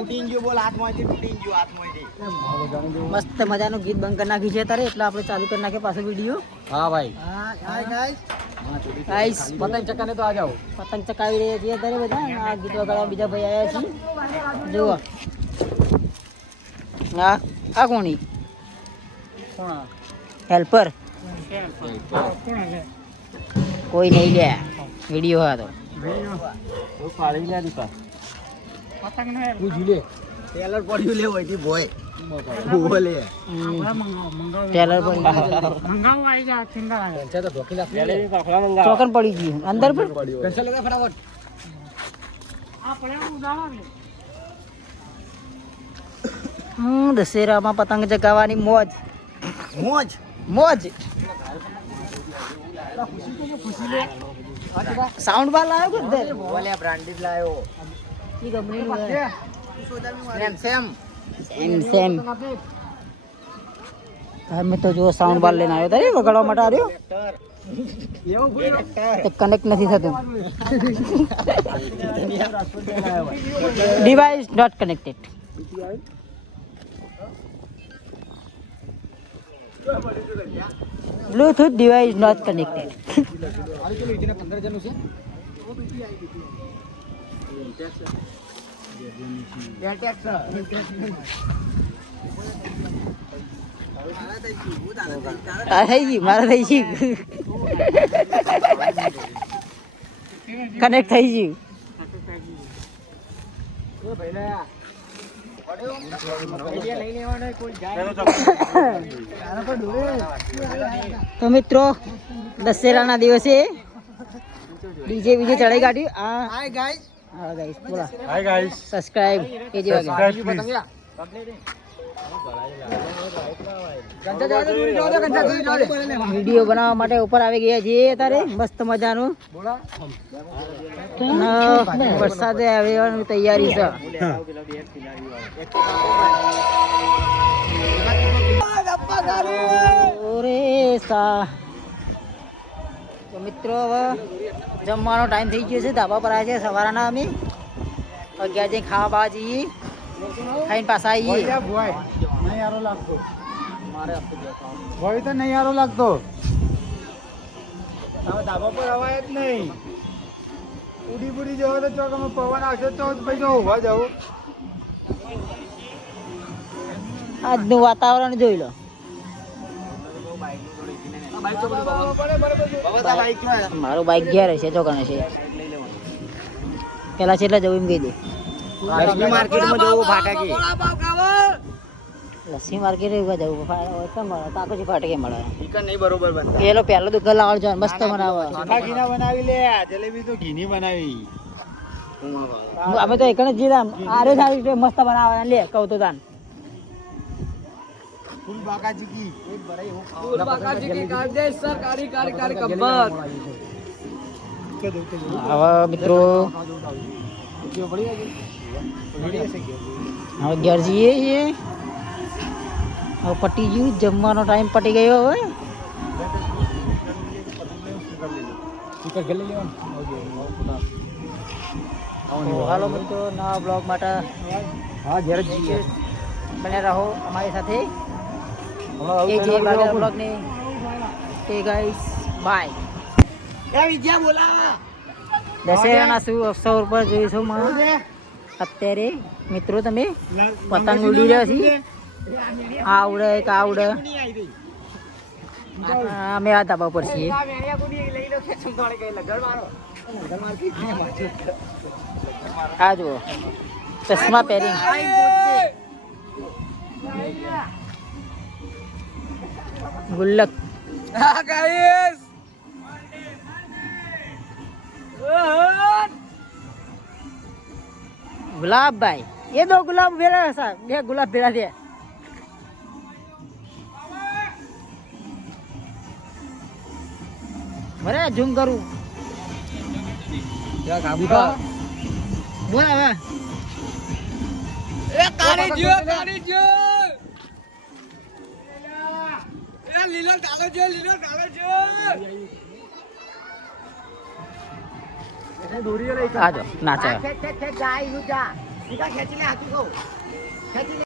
તૂટી ગયું બોલ હાથમાંથી તૂટી ગયું હાથમાંથી. મસ્ત મજાનું ગીત બંધ કરી નાખ્યું છે તારે એટલે આપણે ચાલુ કરી નાખીએ પાછો વીડિયો હા ભાઈ. ગાઈસ પતંગ ચક્કાને તો આ જાઓ. પતંગ ચકાવી રહ્યા છીએ બધા આ ગીત વગાડવા બીજા ભાઈ આવ્યા છે. જુઓ. હા આ કોણી હેલ્પર કોઈ નહીં લે. વીડિયો હા તો. પાડી લે દીપા. તું ઝૂલે ટેલર પડ્યું લે હોયથી ભોય બોલે ટેલર પર કંચા તો ઢોકી નાખ. પાખડા મંગાવ. ચોકન પડી ગયું. અંદર લગા ફટાફટ. હમ દશેરામાં પતંગ ચગાવવાની મોજ. મોજ? મોજ. સાઉન્ડ બાર લાવ્યો કે બોલે બ્રાન્ડેડ લાયો ઈ કંપનીનું હે. સેમ સેમ સેમ સેમ અમે તો જો સાઉન્ડ બાર લઈને આવ્યો તારે વગાડવા માટે આવ્યો તે કનેક્ટ નથી થતું device not connected Bluetooth device not connected connect થઈ ગયું તો મિત્રો દશેરાના દિવસે ડીજે બીજે ચડાઈ કાઢ્યું. આ ગાઈસ હા ગાઈસ બોલા હાય ગાઈસ સબસ્ક્રાઇબ એ જેવા વીડિયો બનાવવા માટે ઉપર આવી ગયા છીએ તારે. મસ્ત મજાનું. વરસાદે આવવાની તૈયારી છે. ઓરે સા તો મિત્રો હવે જમવાનો ટાઈમ થઈ ગયો છે. ધાબા પર આવ્યા છે સવારના અમે. અગિયાર જઈને ખાવા બાવા જઈએ. ખાઈને પાછા આવીએ. લાગતો. ભોય તો નહીં યારો લાગતો. હવે ધાબા પર અવાય જ નહીં. ઉડી બુડી જવો તો ચોક અમે પવન આવશે તો જ ભાઈ જો ઊભા જવું આજનું વાતાવરણ જોઈ લો. મારું બાઇક ઘેર છે ચોકને છે પેલા છેલ્લા જવું એમ કહી દે. લક્ષ્મી માર્કેટમાં જવું ફાટાકી. લસ્સી માર્કેટ એવું જવું કાકોજી ફાટકે મળે ચિકન નહીં બરોબર બનતા. પેલો પહેલો દુકાન લાવડ જો મસ્ત બનાવે ઘીના બનાવી લે. જલેબી તો ઘીની બનાવી. અમે તો એકને જીરા આરે સારી મસ્ત બનાવે લે કહું તો તાન. ફૂલ બાકા ચીકી એક ભરાઈ હું ખાવા ફૂલ બાકા ચીકી કાઢ સર કારી કારી કારી કબ્બર હવે મિત્રો. હવે ઘેર જઈએ છીએ. હવે પટી ગયું જમવાનો ટાઈમ પટી ગયો હવે. હાલો મિત્રો નવા બ્લોગ માટે હા ઘેર જઈએ. બને રહો અમારી સાથે. એ જે થયેલું લાગે બ્લોગ ને તે ગાઈસ બાય એ વિદ્યા બોલા. દશેરાના શું અવસર ઉપર જોઈશું માં? અત્યારે મિત્રો તમે પતંગ ઉડી રહ્યા છીએ? આવડે એક આવડે. અમે આ ધાબા પર છીએ. આ જુઓ. ચશ્મા પહેરી ગુલ્લક હા ગાઈસ ગુલાબભાઈ એ દો ગુલાબ ભેળા સા બે ગુલાબ ભેળા દે બરે ઝૂમ કરું બોલ હવે એ કાઢી જો કાઢી જો લીલો ડાલો જો લીલો ડાલો જો. આજો નાચો ખેંચી લે હાથી કહું. ખેંચી લે